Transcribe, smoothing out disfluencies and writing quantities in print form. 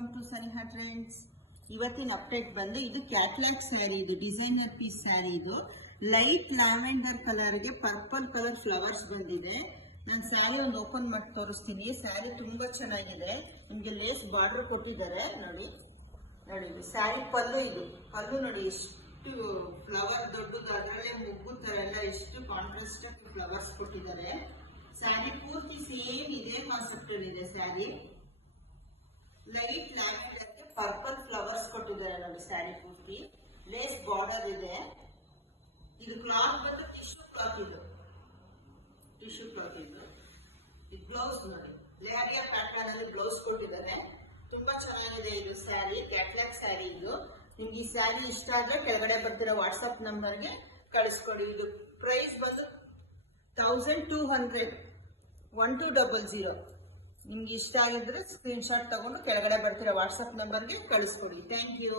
Welcome to Saniha trends. ಇವತ್ತಿನ update ಬಂದು ಇದು ಕ್ಯಾಟ್ಲಾಗ್ ಸ್ಯಾರಿ, ಇದು ಡಿಸೈನರ್ ಪೀಸ್ ಸ್ಯಾರಿ. ಇದು ಲೈಟ್ ಲ್ಯಾವೆಂಡರ್ ಕಲರ್ಗೆ ಪರ್ಪಲ್ ಕಲರ್ ಫ್ಲವರ್ಸ್ ಬಂದಿದೆ. ನಾನು ಸ್ಯಾರಿ ಒಂದು ಓಪನ್ ಮಾಡಿ ತೋರಿಸ್ತೀನಿ. ಸ್ಯಾರಿ ತುಂಬಾ ಚೆನ್ನಾಗಿದೆ. ನಿಮಗೆ ಲೇಸ್ ಬಾರ್ಡರ್ ಕೊಟ್ಟಿದ್ದಾರೆ ನೋಡಿ. ನೋಡಿ ಇದು ಸ್ಯಾರಿ ಪಲ್ಲು. ಇದು ಪಲ್ಲು ನೋಡಿ ಎಷ್ಟು ಫ್ಲವರ್ ದೊಡ್ಡದು, ಅದರಲ್ಲೇ ಮುಗ್ಗು ತರ ಎಲ್ಲ ಎಷ್ಟು ಕಾಂಟ್ರಾಸ್ಟ್ ಫ್ಲವರ್ಸ್ ಕೊಟ್ಟಿದ್ದಾರೆ. ಸ್ಯಾರಿ ಪೂರ್ತಿ ಸೇಮ್ ಇದೇ ಕಾನ್ಸೆಪ್ಟ್ ಅಲ್ಲಿ ಇದೆ. ಸ್ಯಾರಿ ಲೈಟ್ ಲ್ಯಾವೆಂಡರ್ಗೆ ಪರ್ಪಲ್ ಫ್ಲವರ್ಸ್ ಕೊಟ್ಟಿದ್ದಾರೆ ನೋಡಿ. ಸ್ಯಾರಿ ಪೂರ್ತಿ ಲೇಸ್ ಬಾರ್ಡರ್ ಇದೆ. ಇದು ಕ್ಲಾತ್ ಬಂದು ಟಿಶ್ಯೂ ಕ್ಲಾತ್. ಇದು ಟಿಶ್ಯೂ ಕ್ಲಾತ್. ಇದು ಬ್ಲೌಸ್ ನೋಡಿ, ಲೇಹರಿಯಾ ಪ್ಯಾಟರ್ನ್ ಅಲ್ಲಿ ಬ್ಲೌಸ್ ಕೊಟ್ಟಿದ್ದಾರೆ. ತುಂಬಾ ಚೆನ್ನಾಗಿದೆ ಇದು ಸ್ಯಾರಿ, ಕ್ಯಾಟ್ಲಾಗ್ ಸ್ಯಾರಿ. ಇದು ನಿಮ್ಗೆ ಈ ಸ್ಯಾರಿ ಇಷ್ಟ ಆದ್ರೆ ಕೆಳಗಡೆ ಬರ್ತಿರೋ ವಾಟ್ಸ್ಆಪ್ ನಂಬರ್ಗೆ ಕಳಿಸ್ಕೊಡಿ. ಇದು ಪ್ರೈಸ್ ಬಂದು 1200 1200. ನಿಮ್ಗೆ ಇಷ್ಟ ಆಗಿದ್ರೆ ಸ್ಕ್ರೀನ್ ಶಾಟ್ ತಗೊಂಡು ಕೆಳಗಡೆ ಬರ್ತಿರೋ ವಾಟ್ಸ್ಆಪ್ ನಂಬರ್ಗೆ ಕಳಿಸ್ಕೊಡಿ. Thank you.